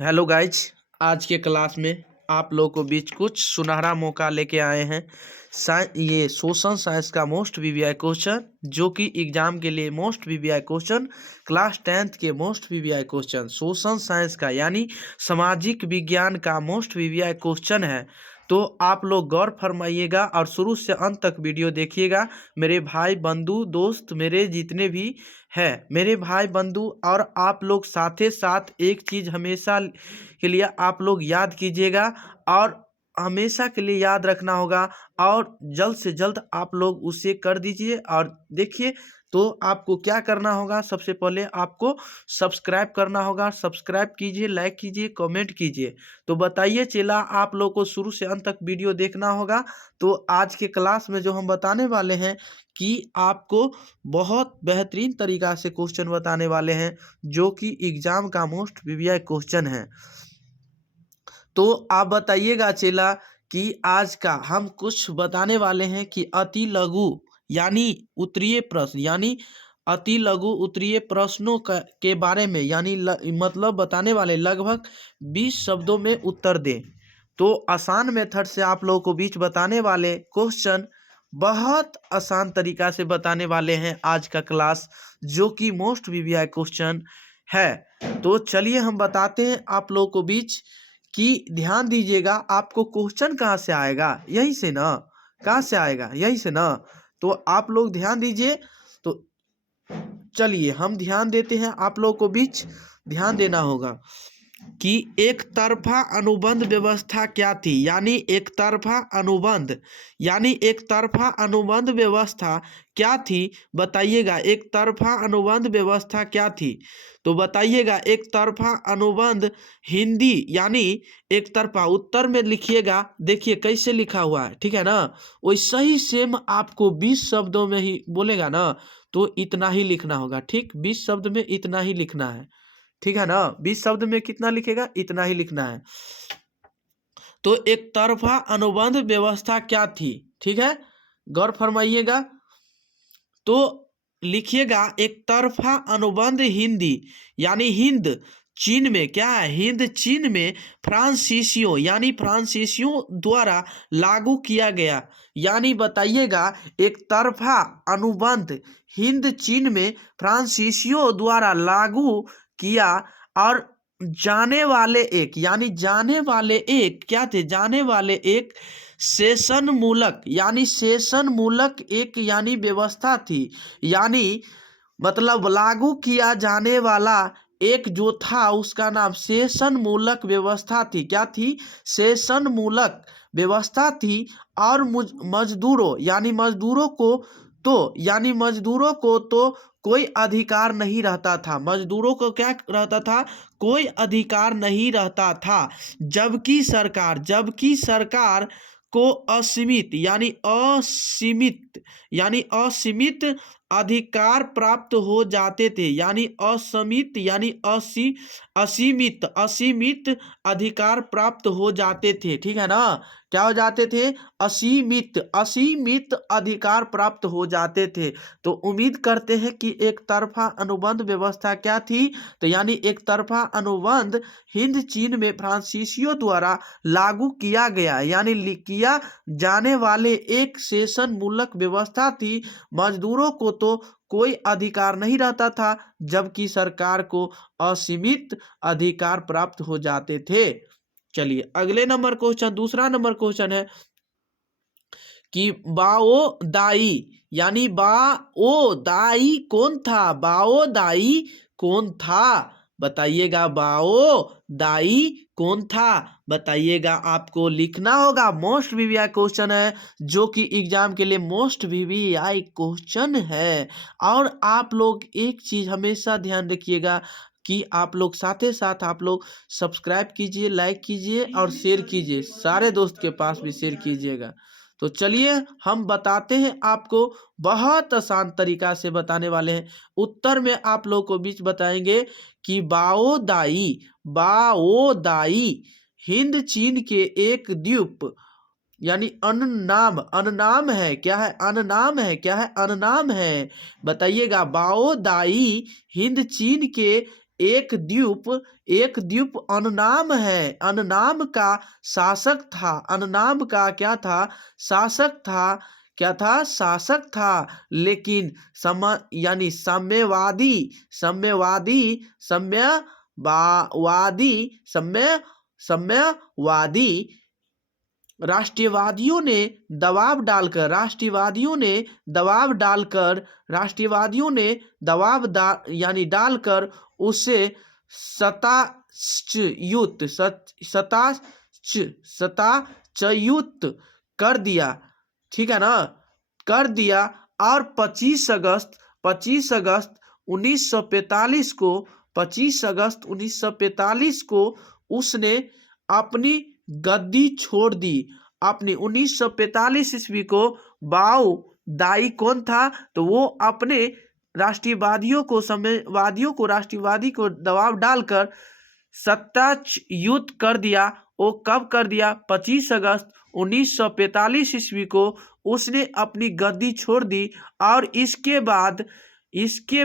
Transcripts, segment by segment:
Hello guys. आज के class में आप लोगों को बीच कुछ सुनहरा मौका लेके आए हैं। ये सोशल साइंस का मोस्ट वीवीआई क्वेश्चन, जो कि एग्जाम के लिए most VVI question, class 10th के most VVI question social science का यानी सामाजिक विज्ञान का मोस्ट वीवीआई क्वेश्चन है। तो आप लोग गौर फरमाइएगा और शुरू से अंत तक वीडियो देखिएगा। मेरे भाई बंधु दोस्त मेरे जितने भी है मेरे भाई बंधु, और आप लोग साथे साथ एक चीज़ हमेशा के लिए आप लोग याद कीजिएगा और हमेशा के लिए याद रखना होगा, और जल्द से जल्द आप लोग उसे कर दीजिए। और देखिए, तो आपको क्या करना होगा, सबसे पहले आपको सब्सक्राइब करना होगा। सब्सक्राइब कीजिए, लाइक कीजिए, कमेंट कीजिए। तो बताइए चला, आप लोग को शुरू से अंत तक वीडियो देखना होगा। तो आज के क्लास में जो हम बताने वाले हैं कि आपको बहुत बेहतरीन तरीका से क्वेश्चन बताने वाले हैं, जो कि एग्जाम का मोस्ट वीवीआई क्वेश्चन है। तो आप बताइएगा चेला कि आज का हम कुछ बताने वाले हैं कि अति लघु यानी उत्तरीय प्रश्न, यानी अति लघु उत्तरीय प्रश्नों के बारे में, यानी मतलब बताने वाले लगभग 20 शब्दों में उत्तर दें। तो आसान मेथड से आप लोगों को बीच बताने वाले क्वेश्चन बहुत आसान तरीका से बताने वाले हैं आज का क्लास, जो कि मोस्ट वीवीआई क्वेश्चन है। तो चलिए हम बताते हैं आप लोगों को बीच कि ध्यान दीजिएगा। आपको क्वेश्चन कहाँ से आएगा, यहीं से ना, कहाँ से आएगा, यहीं से ना। तो आप लोग ध्यान दीजिए। तो चलिए हम ध्यान देते हैं, आप लोगों को बीच ध्यान देना होगा कि एक तरफा अनुबंध व्यवस्था क्या थी, यानी एक तरफा अनुबंध, यानी एक तरफा अनुबंध व्यवस्था क्या थी, बताइएगा। एक तरफा अनुबंध व्यवस्था क्या थी, तो बताइएगा। एक तरफा अनुबंध हिंदी, यानी एक तरफा उत्तर में लिखिएगा। देखिए कैसे लिखा हुआ है, ठीक है ना। वैसा ही सेम आपको 20 शब्दों में ही बोलेगा ना, तो इतना ही लिखना होगा। ठीक, 20 शब्द में इतना ही लिखना है, ठीक है ना। 20 शब्द में कितना लिखेगा, इतना ही लिखना है। तो एक तरफा अनुबंध व्यवस्था क्या थी, ठीक है, गौर फरमाइएगा। तो लिखिएगा एक तरफा अनुबंध हिंदी, यानी हिंद चीन में, क्या है, हिंद चीन में फ्रांसीसियों, यानी फ्रांसीसियों द्वारा लागू किया गया। यानी बताइएगा एक तरफा अनुबंध हिंद चीन में फ्रांसीसियों द्वारा लागू किया। और जाने वाले एक, यानी जाने वाले एक क्या थे, जाने वाले एक सेशन मूलक, यानी सेशन मूलक एक, यानी व्यवस्था थी। यानी मतलब लागू किया जाने वाला एक जो था, उसका नाम सेशन मूलक व्यवस्था थी। क्या थी, सेशन मूलक व्यवस्था थी। और मजदूरों, यानी मजदूरों को तो, यानी मजदूरों को तो कोई अधिकार नहीं रहता था। मजदूरों को क्या रहता था, कोई अधिकार नहीं रहता था। जबकि सरकार को असीमित, यानी असीमित अधिकार प्राप्त हो जाते थे। यानी असीमित, यानी असीमित अधिकार प्राप्त हो जाते थे, ठीक है ना। क्या हो जाते थे, असीमित अधिकार प्राप्त हो जाते थे। तो उम्मीद करते हैं कि एक तरफा अनुबंध व्यवस्था क्या थी, तो यानी एक तरफा अनुबंध हिंद चीन में फ्रांसीसियों द्वारा लागू किया गया, यानी किया जाने वाले एक सेशन मूलक व्यवस्था थी। मजदूरों को तो कोई अधिकार नहीं रहता था, जबकि सरकार को असीमित अधिकार प्राप्त हो जाते थे। चलिए अगले नंबर क्वेश्चन, दूसरा नंबर क्वेश्चन है कि बाओ दाई, यानी बाओ दाई कौन था, बाओ दाई कौन था, बताइएगा। बाओ दाई कौन था, बताइएगा। आपको लिखना होगा, मोस्ट वीवीआई क्वेश्चन है, जो कि एग्जाम के लिए मोस्ट वीवीआई क्वेश्चन है। और आप लोग एक चीज हमेशा ध्यान रखिएगा कि आप लोग साथे साथ आप लोग सब्सक्राइब कीजिए, लाइक कीजिए और शेयर कीजिए, सारे दोस्त के पास भी शेयर कीजिएगा। तो चलिए हम बताते हैं आपको, बहुत आसान तरीका से बताने वाले हैं। उत्तर में आप लोग को बीच बताएंगे कि बाओ दाई हिंद चीन के एक द्वीप, यानी अननाम है, क्या है, अननाम है, क्या है, अननाम है, बताइएगा। बाओ दाई हिंद चीन के एक द्वीप अननाम है। अननाम का शासक था। अननाम का क्या था? शासक था। क्या था? शासक था। लेकिन यानी साम्यवादी साम्यवादी साम्यवादी साम्यवादी राष्ट्रवादियों ने यानी डालकर उसे सताच्युत कर दिया। ठीक है ना? कर दिया। और 25 अगस्त 1945 को उसने अपनी गद्दी छोड़ दी। अपनी 1945 ईस्वी को बाओ दाई कौन था? तो वो अपने राष्ट्रवादी को दबाव डालकर सत्ताच्युत कर दिया। वो कब कर दिया? 25 अगस्त 1945 ईस्वी को उसने अपनी गद्दी छोड़ दी। और इसके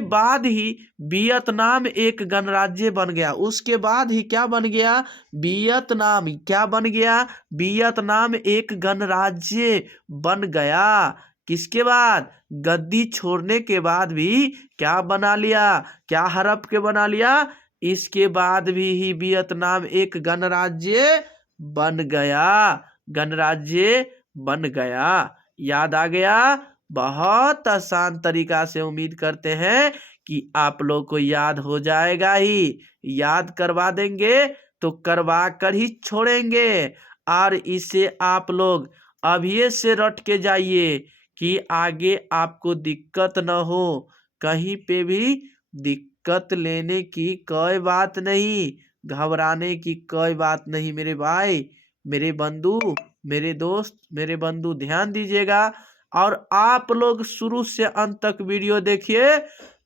बाद ही वियतनाम एक गणराज्य बन गया। उसके बाद ही क्या बन गया? वियतनाम क्या बन गया? वियतनाम एक गणराज्य बन गया। किसके बाद? गद्दी छोड़ने के बाद भी क्या बना लिया? क्या हड़प के बना लिया? इसके बाद भी ही वियतनाम एक गणराज्य बन गया। गणराज्य बन गया। याद आ गया? बहुत आसान तरीका से उम्मीद करते हैं कि आप लोग को याद हो जाएगा ही। याद करवा देंगे तो करवा कर ही छोड़ेंगे। और इसे आप लोग अभी से रट के जाइए कि आगे आपको दिक्कत न हो। कहीं पे भी दिक्कत लेने की कोई बात नहीं, घबराने की कोई बात नहीं। मेरे भाई, मेरे बंधु, मेरे दोस्त, मेरे बंधु, ध्यान दीजिएगा। और आप लोग शुरू से अंत तक वीडियो देखिए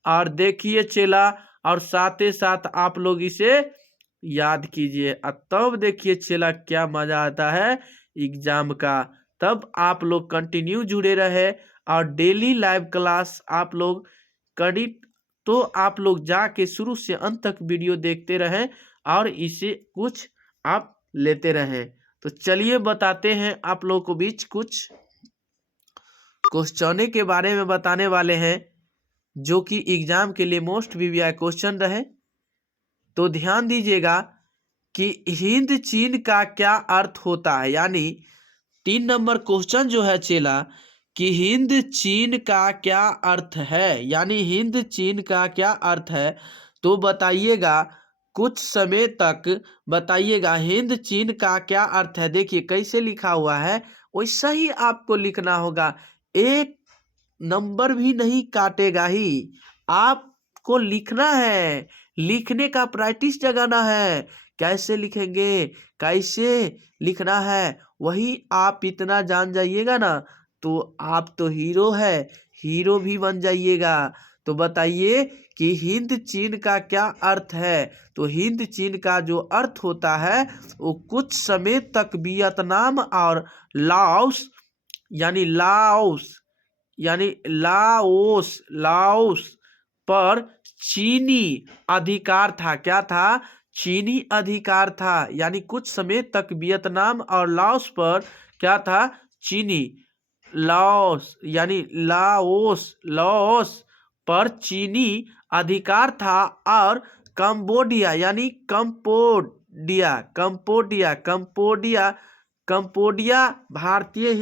और देखिए चेला, और साथ ही साथ आप लोग इसे याद कीजिए। तब देखिए चेला क्या मजा आता है एग्जाम का। तब आप लोग कंटिन्यू जुड़े रहे और डेली लाइव क्लास आप लोग करी तो आप लोग जाके शुरू से अंत तक वीडियो देखते रहें और इसे कुछ आप लेते रहें। तो चलिए बताते हैं आप लोगों को बीच कुछ क्वेश्चन के बारे में बताने वाले हैं जो कि एग्जाम के लिए मोस्ट वीवीआई क्वेश्चन रहे। तो ध्यान दीजिएगा कि हिंद चीन का क्या अर्थ होता है। यानी 3 नंबर क्वेश्चन जो है चेला कि हिंद चीन का क्या अर्थ है। यानी हिंद चीन का क्या अर्थ है। तो बताइएगा, कुछ समय तक बताइएगा हिंद चीन का क्या अर्थ है। देखिए कैसे लिखा हुआ है वैसा ही आपको लिखना होगा। एक नंबर भी नहीं काटेगा ही। आपको लिखना है, लिखने का प्रैक्टिस जगाना है। कैसे लिखेंगे, कैसे लिखना है, वही आप इतना जान जाइएगा ना तो आप तो हीरो है, हीरो भी बन जाइएगा। तो बताइए कि हिंद चीन का क्या अर्थ है। तो हिंद चीन का जो अर्थ होता है वो कुछ समय तक वियतनाम और लाओस पर चीनी अधिकार था। क्या था? चीनी अधिकार था। यानी कुछ समय तक वियतनाम और लाओस पर क्या था? चीनी लाओस पर चीनी अधिकार था। और कंबोडिया भारतीय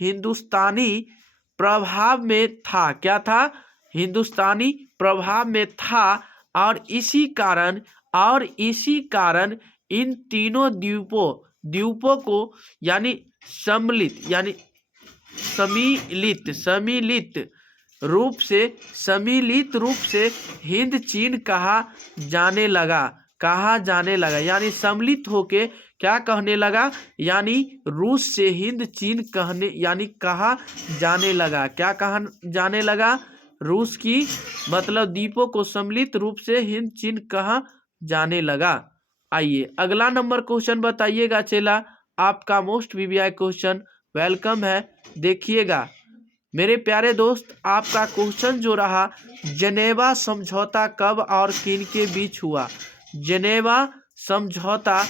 हिंदुस्तानी प्रभाव में था। क्या था? हिंदुस्तानी प्रभाव में था। और इसी कारण इन तीनों द्वीपों को यानी सम्मिलित रूप से हिंद चीन कहा जाने लगा। यानी सम्मिलित होके क्या कहने लगा? यानी रूस से हिंद चीन कहा जाने लगा। क्या कहा जाने लगा? रूस की मतलब द्वीपों को सम्मिलित रूप से हिंद चीन कहा जाने लगा। आइए अगला नंबर क्वेश्चन बताइएगा चेला। आपका मोस्ट वीवीआई क्वेश्चन वेलकम है, देखिएगा। मेरे प्यारे दोस्त, आपका क्वेश्चन जो रहा, जनेवा समझौता कब और किन के बीच हुआ? जनेवा समझौता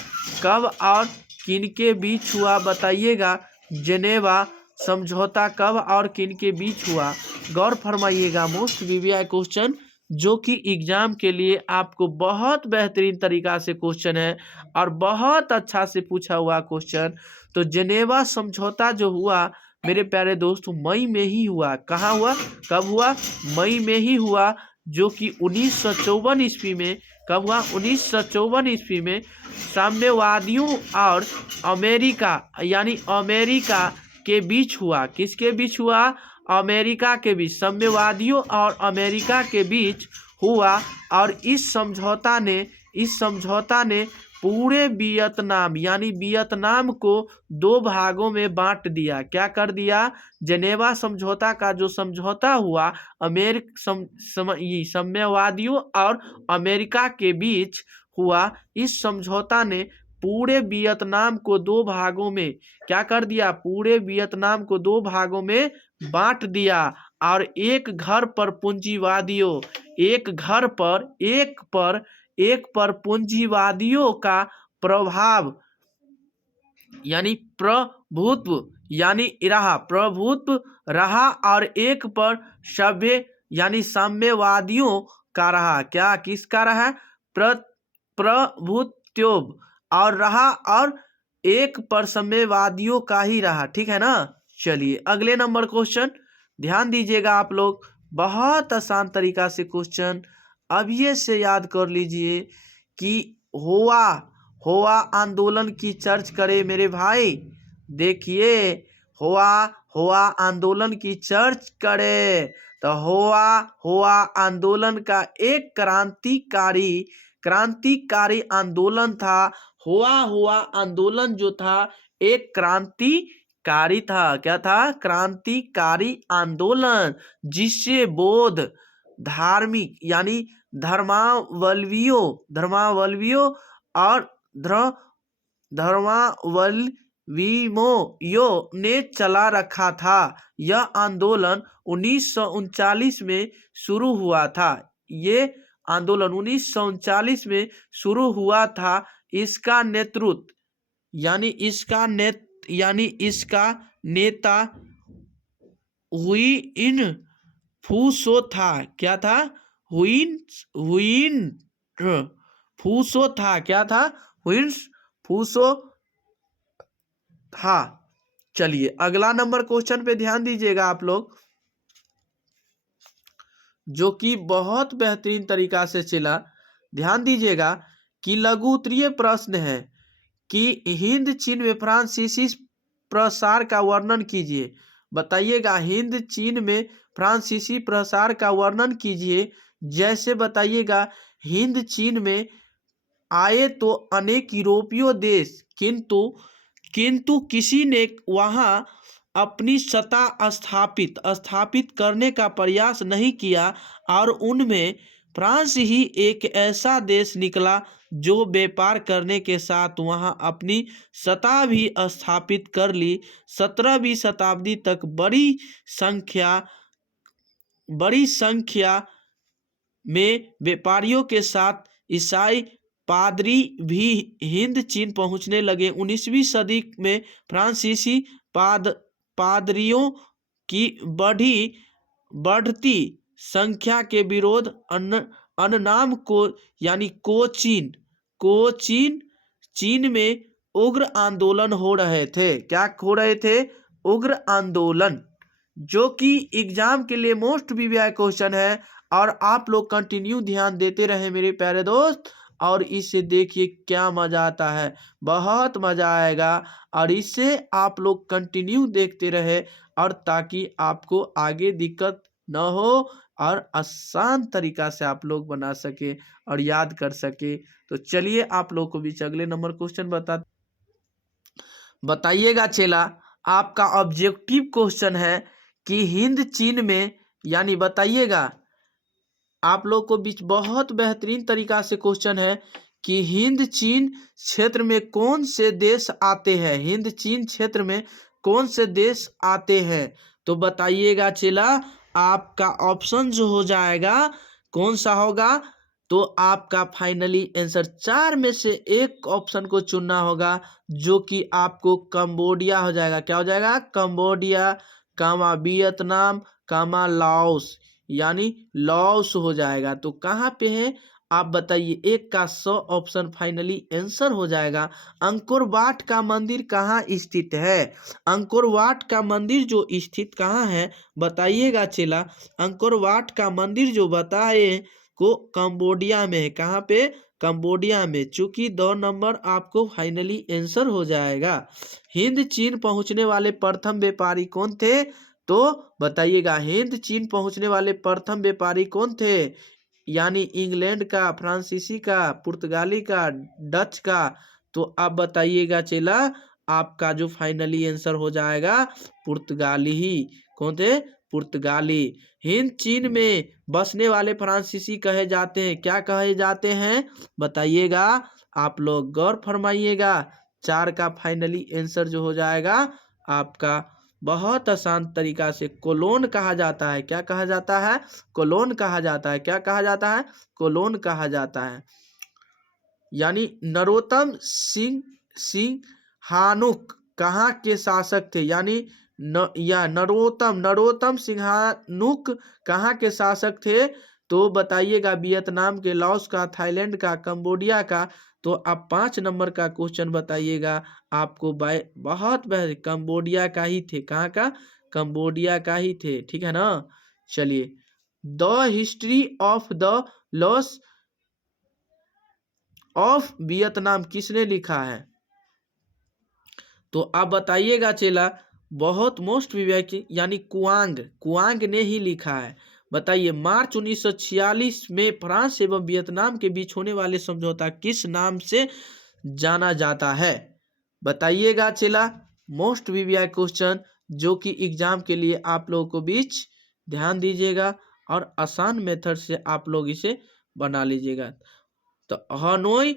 कब और किन के बीच हुआ बताइएगा। जनेवा समझौता कब और किन के बीच हुआ? गौर फरमाइएगा, मोस्ट वीवीआई क्वेश्चन जो कि एग्जाम के लिए आपको बहुत बेहतरीन तरीका से क्वेश्चन है और बहुत अच्छा से पूछा हुआ क्वेश्चन। तो जनेवा समझौता जो हुआ मेरे प्यारे दोस्तों, मई में ही हुआ। कहाँ हुआ, कब हुआ? मई में ही हुआ, जो कि 1954 ईस्वी में। कब हुआ? 1954 ईस्वी में। साम्यवादियों और अमेरिका यानी अमेरिका के बीच हुआ। किसके बीच हुआ? अमेरिका के बीच। साम्यवादियों और अमेरिका के बीच हुआ और इस समझौता ने पूरे वियतनाम यानी वियतनाम को 2 भागों में बांट दिया। क्या कर दिया? जनेवा समझौता का जो समझौता हुआ साम्यवादियों और अमेरिका के बीच हुआ, इस समझौता ने पूरे वियतनाम को 2 भागों में क्या कर दिया? पूरे वियतनाम को 2 भागों में बांट दिया और एक घर पर पूंजीवादियों का प्रभाव यानी प्रभुत्व रहा और एक पर सभ्य यानी साम्यवादियों का रहा। क्या किसका रहा? प्रभुत्व और रहा और एक पर साम्यवादियों का ही रहा। ठीक है ना? चलिए अगले नंबर क्वेश्चन ध्यान दीजिएगा आप लोग, बहुत आसान तरीका से क्वेश्चन अभी से याद कर लीजिए कि होआ आंदोलन की चर्च करे मेरे भाई। देखिए, होआ आंदोलन की चर्च करे तो होआ आंदोलन का एक क्रांतिकारी आंदोलन था। होआ आंदोलन जो था एक क्रांतिकारी था। क्या था? क्रांतिकारी आंदोलन, जिससे बौद्ध धार्मिक यानी धर्मावलंबियों और धर्मावलंबियों ने चला रखा था। यह आंदोलन 1939 में शुरू हुआ था। ये आंदोलन 1939 में शुरू हुआ था। इसका नेतृत्व यानी इसका नेता हुइन फूसो था। क्या था? हुइन फूसो था। क्या था? हुइन फूसो था। चलिए अगला नंबर क्वेश्चन पे ध्यान दीजिएगा आप लोग, जो कि बहुत बेहतरीन तरीका से चला। ध्यान दीजिएगा कि लघु उत्तरीय प्रश्न है कि हिंद चीन में फ्रांसीसी प्रसार का वर्णन कीजिए। बताइएगा, हिंद चीन में फ्रांसीसी प्रसार का वर्णन कीजिए। जैसे बताइएगा, हिंद चीन में आए तो अनेक यूरोपीय देश, किंतु किसी ने वहां अपनी सत्ता स्थापित करने का प्रयास नहीं किया और उनमें फ्रांस ही एक ऐसा देश निकला जो व्यापार करने के साथ वहां अपनी सत्ता भी स्थापित कर ली। 17वीं शताब्दी तक बड़ी संख्या में व्यापारियों के साथ ईसाई पादरी भी हिंद चीन पहुंचने लगे। 19वीं सदी में फ्रांसीसी पादरियों की बढ़ती संख्या के विरोध अन्नाम को यानी चीन में उग्र आंदोलन हो रहे थे। क्या हो रहे थे? उग्र आंदोलन, जो कि एग्जाम के लिए मोस्ट वीवीआई क्वेश्चन है और आप लोग कंटिन्यू ध्यान देते रहे मेरे प्यारे दोस्त। और इससे देखिए क्या मजा आता है, बहुत मजा आएगा। और इससे आप लोग कंटिन्यू देखते रहे और ताकि आपको आगे दिक्कत न हो और आसान तरीका से आप लोग बना सके और याद कर सके। तो चलिए आप लोग को बीच अगले नंबर क्वेश्चन बताइएगा चेला। आपका ऑब्जेक्टिव क्वेश्चन है कि हिंद चीन में यानी बताइएगा, आप लोग को बीच बहुत बेहतरीन तरीका से क्वेश्चन है कि हिंद चीन क्षेत्र में कौन से देश आते हैं। हिंद चीन क्षेत्र में कौन से देश आते हैं? तो बताइएगा चेला, आपका ऑप्शन जो हो जाएगा कौन सा होगा? तो आपका फाइनली आंसर 4 में से एक ऑप्शन को चुनना होगा, जो कि आपको कंबोडिया हो जाएगा। क्या हो जाएगा? कंबोडिया, कामा वियतनाम, कामा लाओस, यानी लाओस हो जाएगा। तो कहाँ पे है आप बताइए? एक का 100 ऑप्शन फाइनली आंसर हो जाएगा। अंकोर वाट का मंदिर कहाँ स्थित है? अंकोर वाट का मंदिर जो स्थित कहाँ है बताइएगा चेला। अंकोर वाट का मंदिर जो बताए को कंबोडिया में है। कहाँ पे? कंबोडिया में। चूंकि 2 नंबर आपको फाइनली आंसर हो जाएगा। हिंद चीन पहुंचने वाले प्रथम व्यापारी कौन थे? तो बताइएगा, हिंद चीन पहुंचने वाले प्रथम व्यापारी कौन थे? यानी इंग्लैंड का, फ्रांसीसी का, पुर्तगाली का, डच का। तो आप बताइएगा चेला, आपका जो फाइनली आंसर हो जाएगा पुर्तगाली ही। कौन थे? पुर्तगाली। हिंद चीन में बसने वाले फ्रांसीसी कहे जाते हैं। क्या कहे जाते हैं बताइएगा? आप लोग गौर फरमाइएगा। 4 का फाइनली आंसर जो हो जाएगा आपका बहुत आसान तरीका से कोलोन कहा जाता है। क्या कहा जाता है? कोलोन कहा जाता है। क्या कहा जाता है? कोलोन कहा जाता है। यानी नरोत्तम सिंह हानुक कहाँ के शासक थे? यानी नरोत्तम सिंहानुक कहाँ के शासक थे? तो बताइएगा, वियतनाम के, लाओस का, थाईलैंड का, कंबोडिया का। तो आप 5 नंबर का क्वेश्चन बताइएगा। आपको बहुत बेहतर कंबोडिया का ही थे। कहाँ का? कंबोडिया का ही थे। ठीक है ना? चलिए, the history of the loss of Vietnam किसने लिखा है? तो आप बताइएगा चेला। बहुत मोस्ट विवेक यानी कुआंग ने ही लिखा है। बताइए, मार्च 1946 में फ्रांस एवं वियतनाम के बीच होने वाले समझौता किस नाम से जाना जाता है? बताइएगा चेला। मोस्ट वीवीआई क्वेश्चन जो कि एग्जाम के लिए आप लोगों को बीच ध्यान दीजिएगा और आसान मेथड से आप लोग इसे बना लीजिएगा। तो हनोई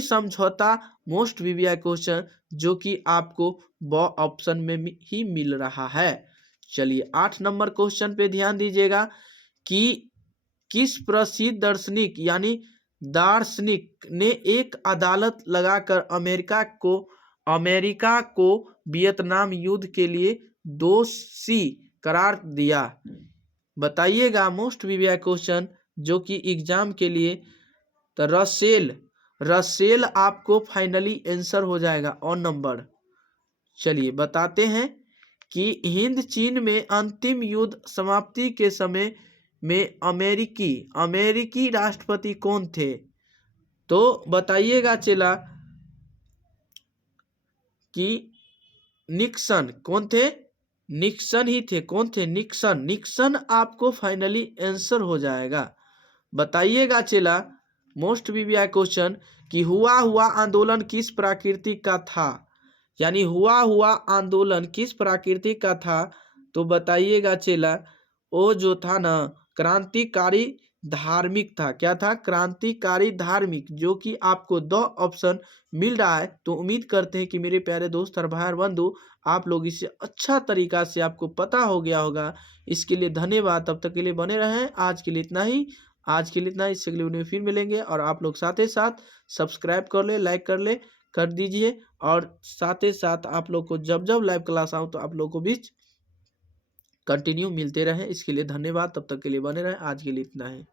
समझौता मोस्ट वीवीआई क्वेश्चन जो कि आपको ब ऑप्शन में ही मिल रहा है। चलिए, 8 नंबर क्वेश्चन पे ध्यान दीजिएगा कि किस प्रसिद्ध दार्शनिक ने एक अदालत लगाकर अमेरिका को वियतनाम युद्ध के लिए दोषी करार दिया? बताइएगा। मोस्ट वीवीआई क्वेश्चन जो कि एग्जाम के लिए, तो रसेल आपको फाइनली आंसर हो जाएगा ऑन नंबर। चलिए बताते हैं कि हिंद चीन में अंतिम युद्ध समाप्ति के समय में अमेरिकी राष्ट्रपति कौन थे? तो बताइएगा चेला कि निक्सन। कौन थे? निक्सन ही थे। कौन थे? निक्सन आपको फाइनली आंसर हो जाएगा। बताइएगा चेला, मोस्ट वीवीआई क्वेश्चन कि हुआ आंदोलन किस प्रकृति का था? यानी हुआ आंदोलन किस प्रकृति का था? तो बताइएगा चेला, वो जो था ना क्रांतिकारी धार्मिक था। क्या था? क्रांतिकारी धार्मिक, जो कि आपको 2 ऑप्शन मिल रहा है। तो उम्मीद करते हैं कि मेरे प्यारे दोस्त और भाई बंधु, आप लोग इसे अच्छा तरीका से आपको पता हो गया होगा। इसके लिए धन्यवाद। तब तक के लिए बने रहें। आज के लिए इतना ही। इससे अगले वीडियो में फिर मिलेंगे। और आप लोग साथ ही साथ सब्सक्राइब कर ले, लाइक कर दीजिए। और साथ ही साथ आप लोग को जब लाइव क्लास आऊँ तो आप लोग को बीच कंटिन्यू मिलते रहे। इसके लिए धन्यवाद। तब तक के लिए बने रहें। आज के लिए इतना ही।